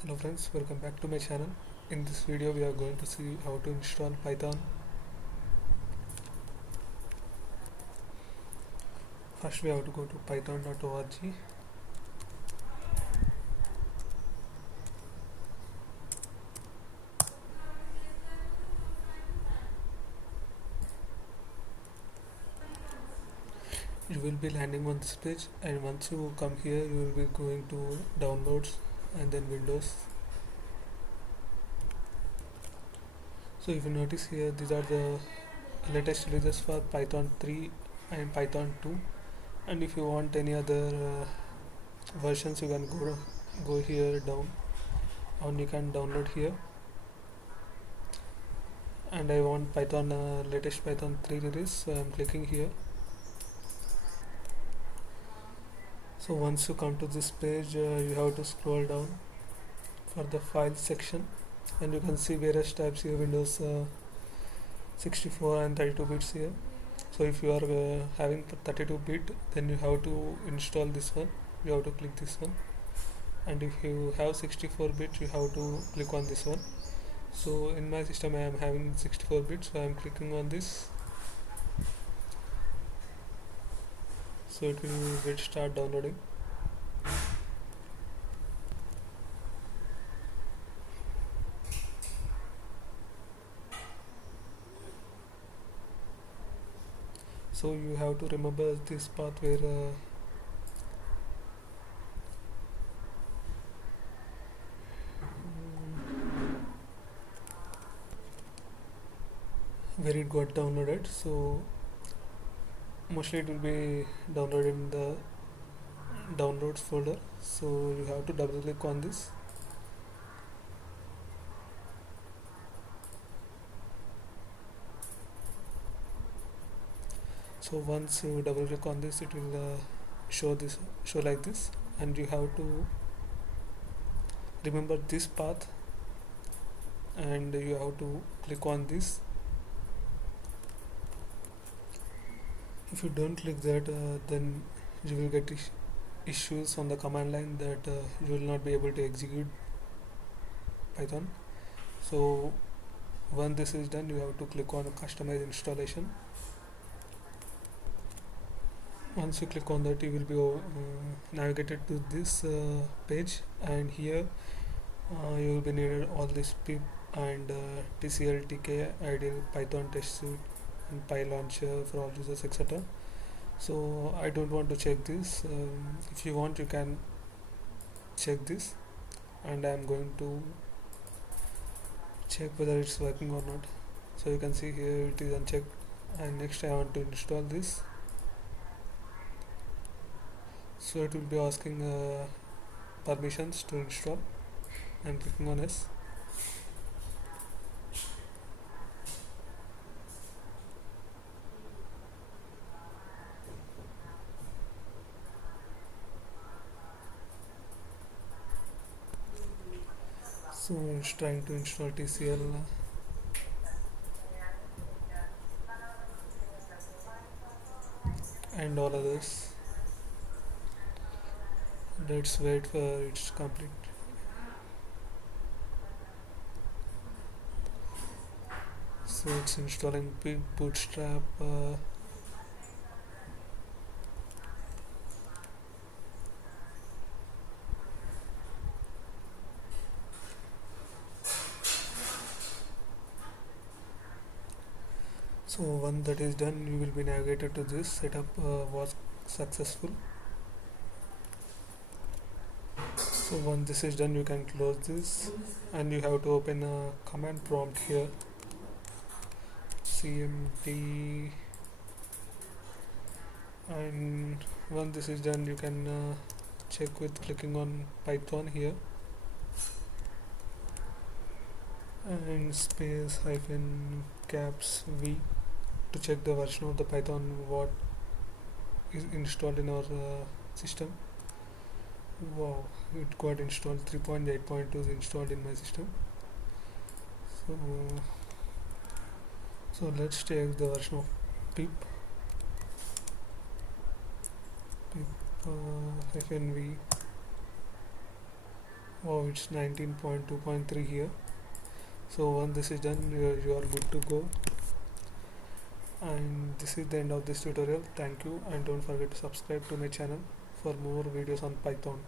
Hello friends, welcome back to my channel. In this video we are going to see how to install Python. First we have to go to python.org. You will be landing on this page, and once you come here you will be going to downloads and then Windows. So if you notice here, these are the latest releases for Python 3 and Python 2, and if you want any other versions you can go here down and you can download here. And I want Python latest Python 3 release, so I'm clicking here. So once you come to this page, you have to scroll down for the file section, and you can see various types here: Windows 64 and 32 bits here. So if you are having 32 bit, then you have to install this one. You have to click this one, and if you have 64 bit, you have to click on this one. So in my system I am having 64 bits, so I am clicking on this. So it will get start downloading. So you have to remember this path where it got downloaded. So mostly it will be downloaded in the downloads folder, so you have to double click on this. So once you double click on this, it will show like this, and you have to remember this path, and you have to click on this. If you don't click that, then you will get issues on the command line that you will not be able to execute Python. So once this is done, you have to click on customize installation. Once you click on that, you will be navigated to this page, and here you will be needed all this pip and TCL, TK, ideal, Python test suite, and PyLauncher for all users, etc. So I don't want to check this. If you want, you can check this, and I am going to check whether it's working or not. So you can see here it is unchecked, and next I want to install this. So it will be asking permissions to install. I'm clicking on yes. So it's trying to install TCL and all others. Let's wait for its complete. So it's installing pip, bootstrap, so once that is done, you will be navigated to this. Setup was successful. So once this is done, you can close this, and you have to open a command prompt here, cmd, and once this is done, you can check with clicking on Python here, and space hyphen caps v to check the version of the Python what is installed in our system. Wow, it got installed. 3.8.2 is installed in my system. So let's take the version of pip -v Oh, it's 19.2.3 here. So once this is done, you are good to go. And this is the end of this tutorial. Thank you, and don't forget to subscribe to my channel for more videos on Python.